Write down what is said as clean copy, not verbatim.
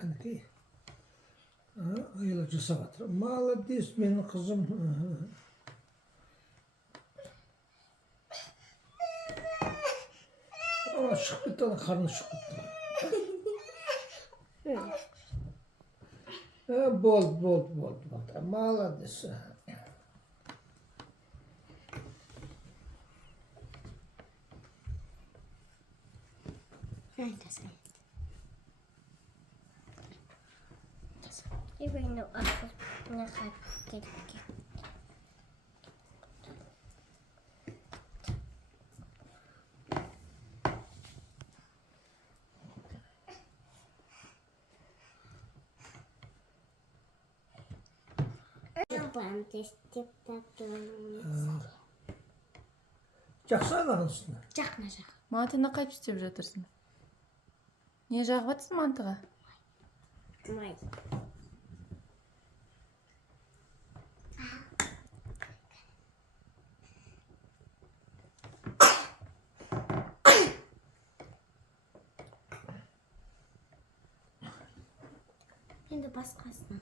Kanki. Öyle cesaret. Молодец benim kızım. Ama çıktı da karnı çıktı. Bol. Молодец. Ik weet nog achter. Dan ga ik kijken. Ben testim tatlım. Жақсы ағарысың. Жақна жақ. Мантыны қайтып істеп жатырсың? Не жағып жатырсың мантыға? Май. Енді басқасына.